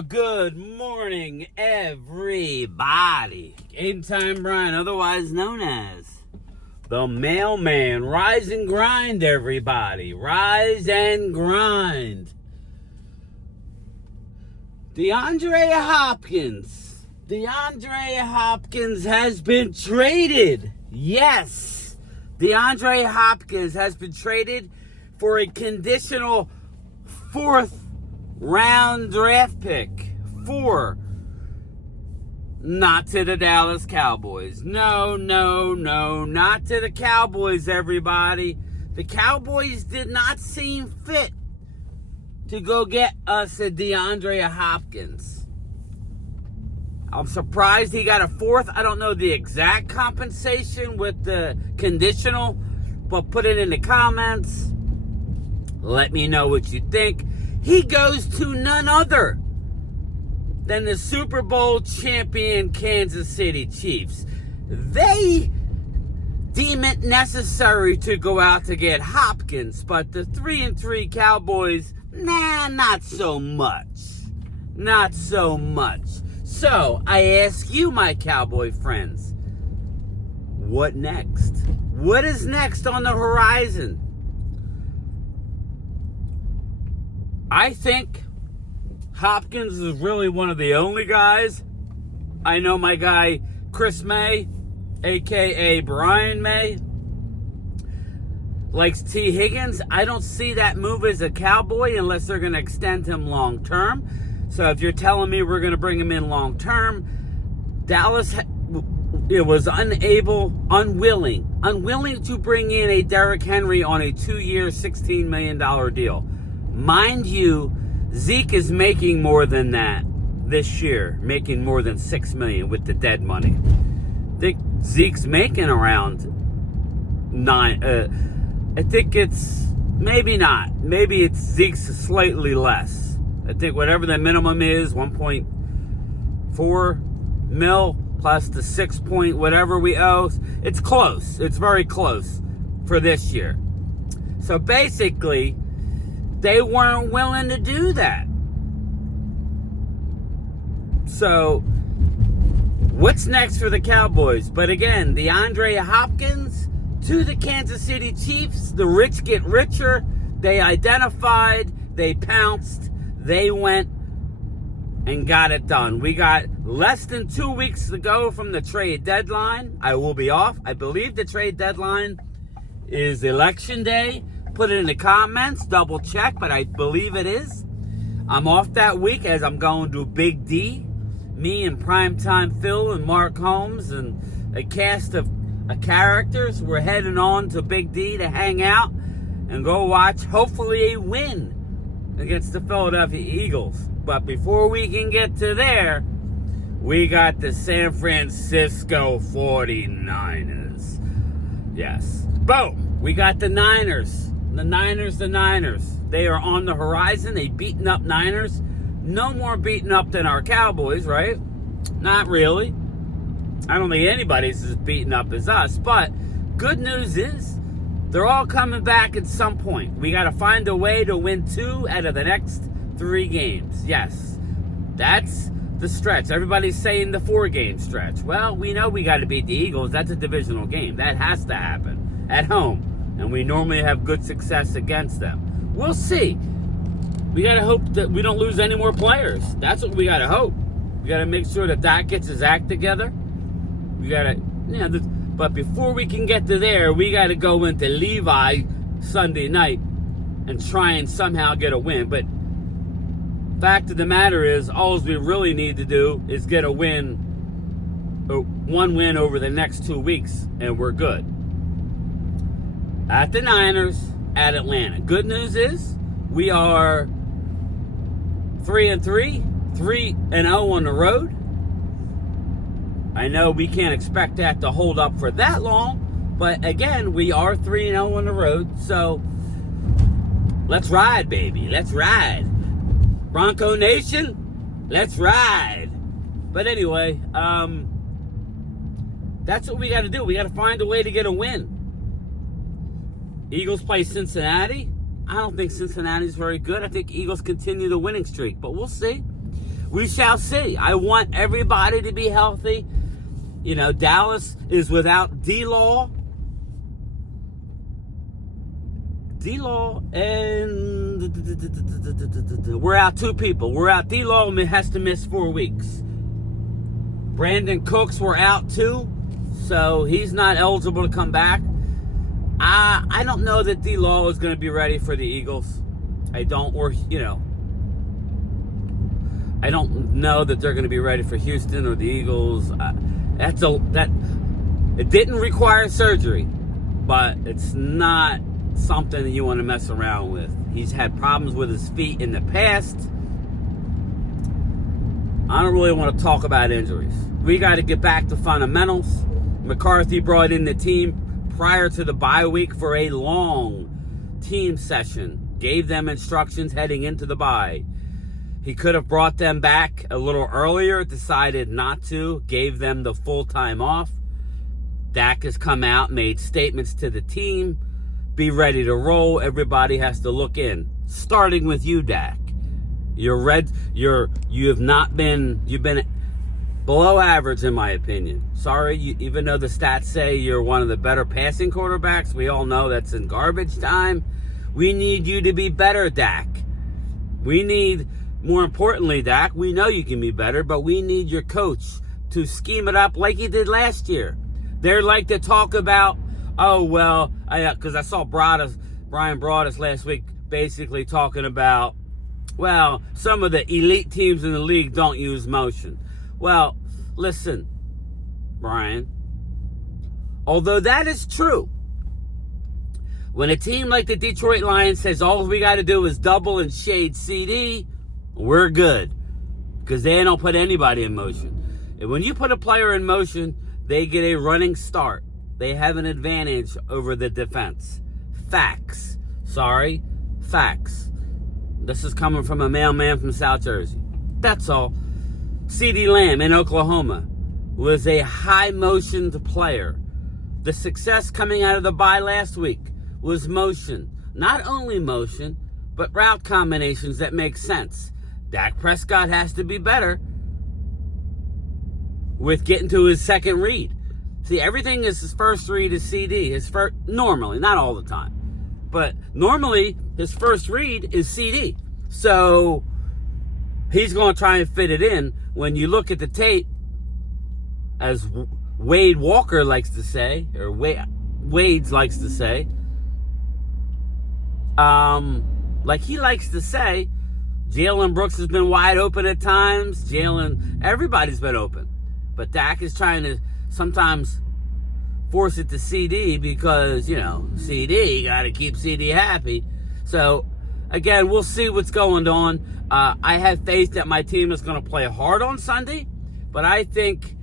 Well, good morning, everybody. Game Time Brian, otherwise known as the Mailman. Rise and grind, everybody. Rise and grind. Deandre Hopkins. Deandre Hopkins has been traded. Yes. Deandre Hopkins has been traded for a conditional fourth-round draft pick. Not to the Dallas Cowboys. No, not to the Cowboys, everybody. The Cowboys did not seem fit to go get us a Deandre Hopkins. I'm surprised he got a fourth. I don't know the exact compensation with the conditional, but put it in the comments. Let me know what you think. He goes to none other than the Super Bowl champion Kansas City Chiefs. They deem it necessary to go out to get Hopkins, but the 3-3 Cowboys, not so much. Not so much. So, I ask you, my Cowboy friends, what next? What is next on the horizon? I think Hopkins is really one of the only guys. I know my guy Chris May, a.k.a. Brian May, likes T. Higgins. I don't see that move as a Cowboy unless they're going to extend him long term. So if you're telling me we're going to bring him in long term, Dallas was unwilling to bring in a Derrick Henry on a 2-year, $16 million deal. Mind you, Zeke is making more than that this year, making more than $6 million with the dead money. I think Zeke's making around $9. I think it's maybe not. Maybe it's Zeke's slightly less. I think whatever the minimum is, 1.4 mil plus the 6 point whatever we owe. It's close. It's very close for this year. So basically, they weren't willing to do that. So, what's next for the Cowboys? But again, Deandre Hopkins to the Kansas City Chiefs. The rich get richer. They identified. They pounced. They went and got it done. We got less than 2 weeks to go from the trade deadline. I will be off. I believe the trade deadline is Election Day. Put it in the comments, double check, but I believe it is. I'm off that week as I'm going to Big D. Me and Primetime Phil and Mark Holmes and a cast of characters. We're heading on to Big D to hang out and go watch, hopefully, a win against the Philadelphia Eagles. But before we can get to there, we got the San Francisco 49ers. Yes. Boom. We got the Niners. The Niners. They are on the horizon. They beaten up Niners. No more beaten up than our Cowboys, right? Not really. I don't think anybody's as beaten up as us. But good news is they're all coming back at some point. We got to find a way to win 2 out of the next 3 games. Yes. That's the stretch. Everybody's saying the 4-game stretch. Well, we know we got to beat the Eagles. That's a divisional game. That has to happen at home. And we normally have good success against them. We'll see. We got to hope that we don't lose any more players. That's what we got to hope. We got to make sure that Dak gets his act together. We got to, but before we can get to there, we got to go into Levi Sunday night and try and somehow get a win. But fact of the matter is, all we really need to do is get a win, one win over the next 2 weeks, and we're good. At the Niners, at Atlanta. Good news is we are 3-3, 3-0 on the road. I know we can't expect that to hold up for that long, but again, we are 3-0 on the road, so let's ride, baby. Let's ride. Bronco Nation, let's ride. But anyway, that's what we got to do. We got to find a way to get a win. Eagles play Cincinnati. I don't think Cincinnati's very good. I think Eagles continue the winning streak, but we'll see. we shall see. I want everybody to be healthy. You know, Dallas is without D-Law. D-Law and we're out 2 people. We're out. D-Law has to miss 4 weeks. Brandon Cooks, we're out too, so he's not eligible to come back. I don't know that D-Law is going to be ready for the Eagles. I don't know that they're going to be ready for Houston or the Eagles. It didn't require surgery, but it's not something that you want to mess around with. He's had problems with his feet in the past. I don't really want to talk about injuries. We got to get back to fundamentals. McCarthy brought in the team prior to the bye week for a long team session. Gave them instructions heading into the bye. He could have brought them back a little earlier, decided not to, gave them the full time off. Dak has come out, made statements to the team. Be ready to roll. Everybody has to look in. Starting with you, Dak. You've been below average in my opinion. Sorry, even though the stats say you're one of the better passing quarterbacks, we all know that's in garbage time. We need you to be better, Dak. More importantly, Dak, we know you can be better, but we need your coach to scheme it up like he did last year. They like to talk about, because I saw Brian Broaddus last week basically talking about, well, some of the elite teams in the league don't use motion. Well, listen, Brian, although that is true, when a team like the Detroit Lions says all we got to do is double and shade CD, we're good, because they don't put anybody in motion. And when you put a player in motion, they get a running start. They have an advantage over the defense. Facts. Sorry, facts. This is coming from a mailman from South Jersey. That's all. CeeDee Lamb in Oklahoma was a high-motioned player. The success coming out of the bye last week was motion. Not only motion, but route combinations that make sense. Dak Prescott has to be better with getting to his second read. See, everything is his first read is CD. Normally, not all the time, but normally his first read is CD. So he's going to try and fit it in. When you look at the tape, as Wade Walker likes to say, or Wades likes to say, like he likes to say, Jalen Brooks has been wide open at times. Everybody's been open. But Dak is trying to sometimes force it to CD because, CD, got to keep CD happy. So, again, we'll see what's going on. I have faith that my team is going to play hard on Sunday, but I think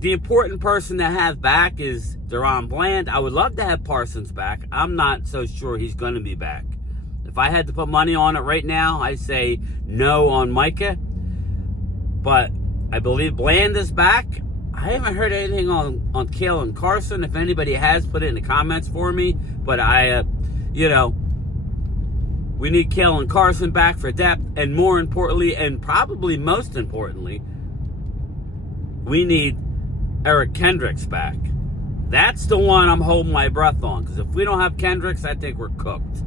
the important person to have back is Deron Bland. I would love to have Parsons back. I'm not so sure he's going to be back. If I had to put money on it right now, I say no on Micah. But I believe Bland is back. I haven't heard anything on Kalen Carson. If anybody has, put it in the comments for me. But we need Kalen Carson back for depth. And more importantly, and probably most importantly, we need Eric Kendricks back. That's the one I'm holding my breath on. Because if we don't have Kendricks, I think we're cooked.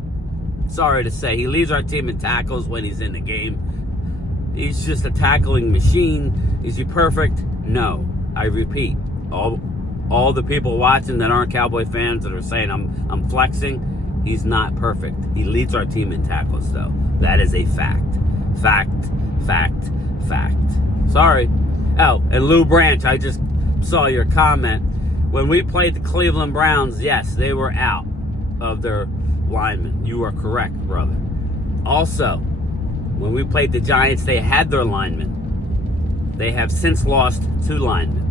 Sorry to say. He leads our team in tackles when he's in the game. He's just a tackling machine. Is he perfect? No. I repeat, all the people watching that aren't Cowboy fans that are saying I'm flexing, he's not perfect. He leads our team in tackles, though. That is a fact. Fact. Sorry. Oh, and Lou Branch, I just saw your comment. When we played the Cleveland Browns, yes, they were out of their linemen. You are correct, brother. Also, when we played the Giants, they had their linemen. They have since lost 2 linemen.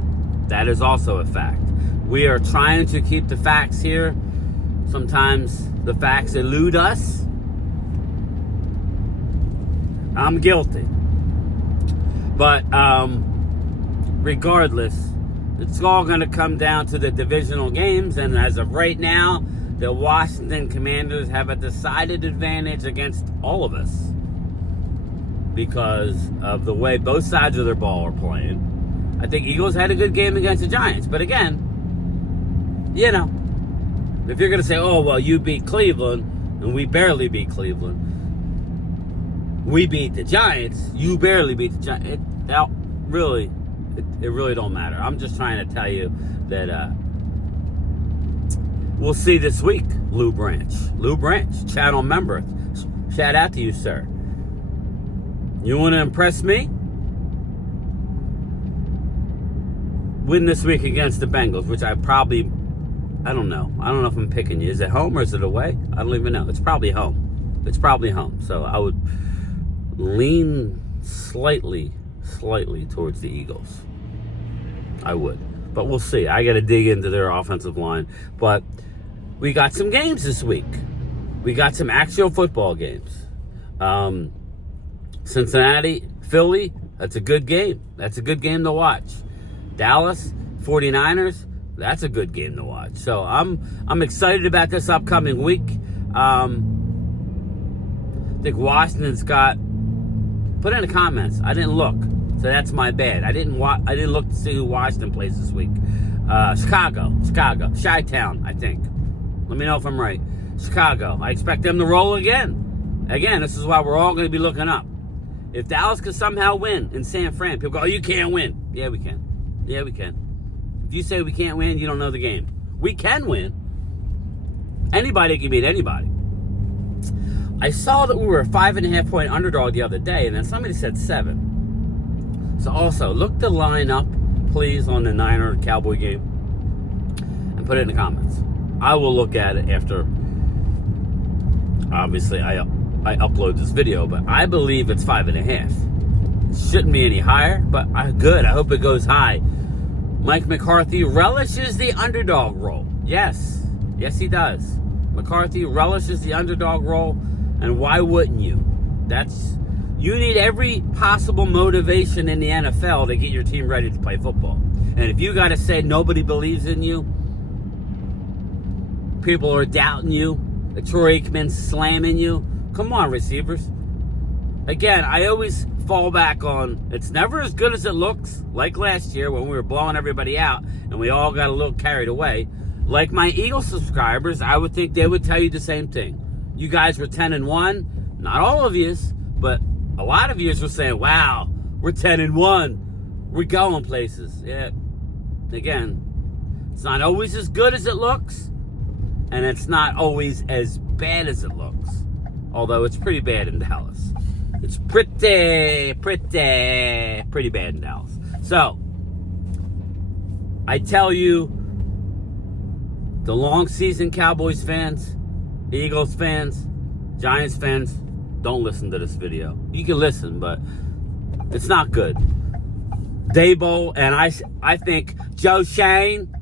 That is also a fact. We are trying to keep the facts here. Sometimes the facts elude us. I'm guilty. But regardless, it's all going to come down to the divisional games. And as of right now, the Washington Commanders have a decided advantage against all of us. because of the way both sides of their ball are playing. I think Eagles had a good game against the Giants. But again, you know, if you're going to say, oh, well, you beat Cleveland and we barely beat Cleveland. We beat the Giants. You barely beat the Giants. It really don't matter. I'm just trying to tell you that we'll see this week, Lou Branch. Lou Branch, channel member. Shout out to you, sir. You want to impress me? Win this week against the Bengals, which I don't know. I don't know if I'm picking you. Is it home or is it away? I don't even know. It's probably home. It's probably home. So I would lean slightly towards the Eagles. I would. But we'll see. I got to dig into their offensive line. But we got some games this week. We got some actual football games. Cincinnati, Philly, that's a good game. That's a good game to watch. Dallas, 49ers, that's a good game to watch. So I'm excited about this upcoming week. I think Washington's got, put in the comments. I didn't look, so that's my bad. I didn't look to see who Washington plays this week. Chicago, Chi-Town, I think. Let me know if I'm right. Chicago, I expect them to roll again. Again, this is why we're all going to be looking up. If Dallas could somehow win in San Fran, people go, oh, you can't win. Yeah, we can. Yeah, we can. If you say we can't win, you don't know the game. We can win. Anybody can beat anybody. I saw that we were a 5.5 point underdog the other day, and then somebody said 7. So also, look the line up, please, on the Niner Cowboy game, and put it in the comments. I will look at it after, obviously, I upload this video, but I believe it's 5.5. It shouldn't be any higher, but good. I hope it goes high. Mike McCarthy relishes the underdog role. Yes, he does. McCarthy relishes the underdog role, and why wouldn't you? You need every possible motivation in the NFL to get your team ready to play football. And if you got to say nobody believes in you, people are doubting you, Troy Aikman's slamming you, come on, receivers. Again, I always fall back on, it's never as good as it looks, like last year when we were blowing everybody out and we all got a little carried away. Like my Eagles subscribers, I would think they would tell you the same thing. You guys were 10-1. Not all of yous, but a lot of yous were saying, wow, we're 10-1. We're going places. Yeah. Again, it's not always as good as it looks, and it's not always as bad as it looks. Although it's pretty bad in Dallas. It's pretty bad in Dallas. So, I tell you, the long season Cowboys fans, Eagles fans, Giants fans, don't listen to this video. You can listen, but it's not good. Dable, and I think Joe Shane,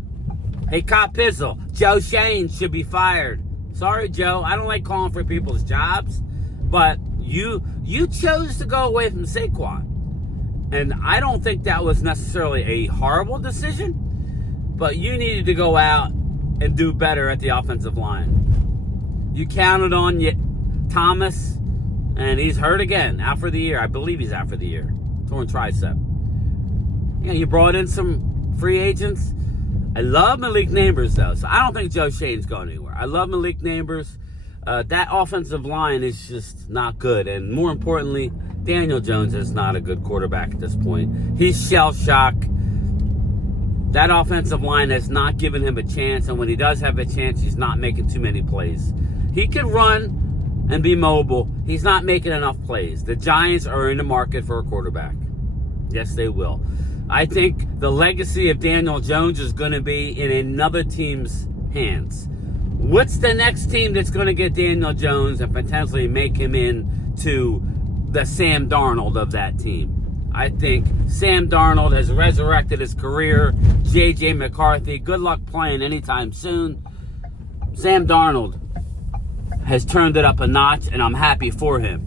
hey, Cop Pizzle, Joe Shane should be fired. Sorry, Joe, I don't like calling for people's jobs, but you chose to go away from Saquon. And I don't think that was necessarily a horrible decision, but you needed to go out and do better at the offensive line. You counted on Thomas, and he's hurt again, out for the year. I believe he's out for the year. Torn tricep. Yeah, you brought in some free agents. I love Malik Neighbors, though, so I don't think Joe Shane's going anywhere. I love Malik Neighbors. That offensive line is just not good. And more importantly, Daniel Jones is not a good quarterback at this point. He's shell-shocked. That offensive line has not given him a chance, and when he does have a chance, he's not making too many plays. He can run and be mobile. He's not making enough plays. The Giants are in the market for a quarterback. Yes, they will. I think the legacy of Daniel Jones is going to be in another team's hands. What's the next team that's going to get Daniel Jones and potentially make him into the Sam Darnold of that team? I think Sam Darnold has resurrected his career. J.J. McCarthy, good luck playing anytime soon. Sam Darnold has turned it up a notch, and I'm happy for him.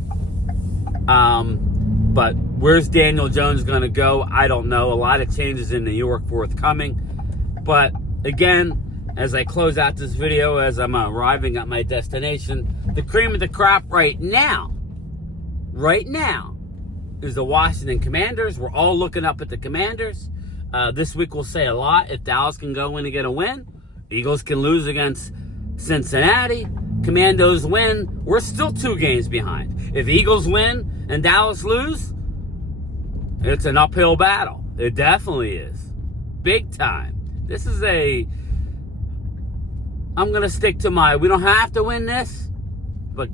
But where's Daniel Jones going to go? I don't know. A lot of changes in New York forthcoming. But again, as I close out this video, as I'm arriving at my destination, the cream of the crop right now is the Washington Commanders. We're all looking up at the Commanders. This week will say a lot. If Dallas can go in and get a win, Eagles can lose against Cincinnati. Commandos win. We're still 2 games behind. If Eagles win and Dallas lose, it's an uphill battle. It definitely is. Big time. This is I'm going to stick to we don't have to win this, but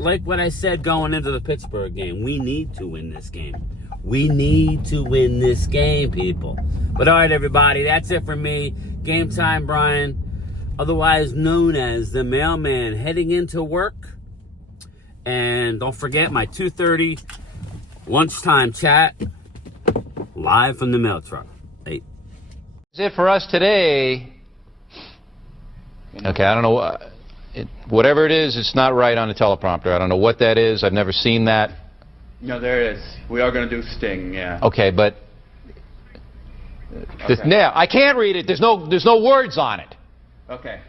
like what I said going into the Pittsburgh game, we need to win this game. We need to win this game, people. But all right, everybody, that's it for me. Game Time Brian, otherwise known as the mailman, heading into work. And don't forget my 2:30 lunchtime chat live from the mail truck. Hey. That's it for us today. Okay, I don't know. Whatever it is, it's not right on the teleprompter. I don't know what that is. I've never seen that. No, there it is. We are going to do Sting, yeah. Okay, but now I can't read it. There's no words on it. Okay.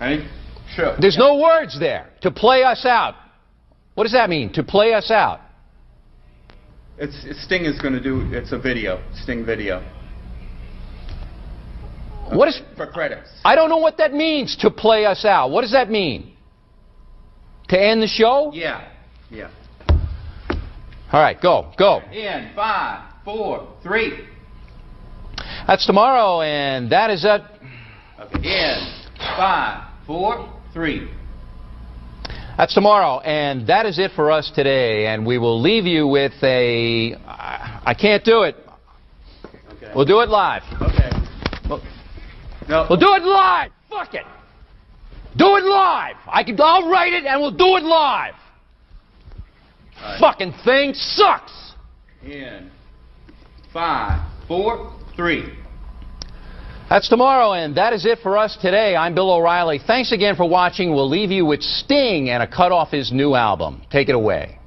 Ready? Sure. There's no words there. To play us out. What does that mean? To play us out. Sting is going to do. It's a video. Sting video. Okay. What is for credits? I don't know what that means. To play us out. What does that mean? To end the show? Yeah. Yeah. All right, go. In 5, 4, 3. That's tomorrow, and that is it. Okay. In 5, 4, 3. That's tomorrow, and that is it for us today. And we will leave you with I can't do it. Okay. We'll do it live. Okay. No. We'll do it live. Fuck it. Do it live. I'll write it, and we'll do it live. Right. Fucking thing sucks. In 5, 4, 3. That's tomorrow, and that is it for us today. I'm Bill O'Reilly. Thanks again for watching. We'll leave you with Sting and a cut off his new album. Take it away.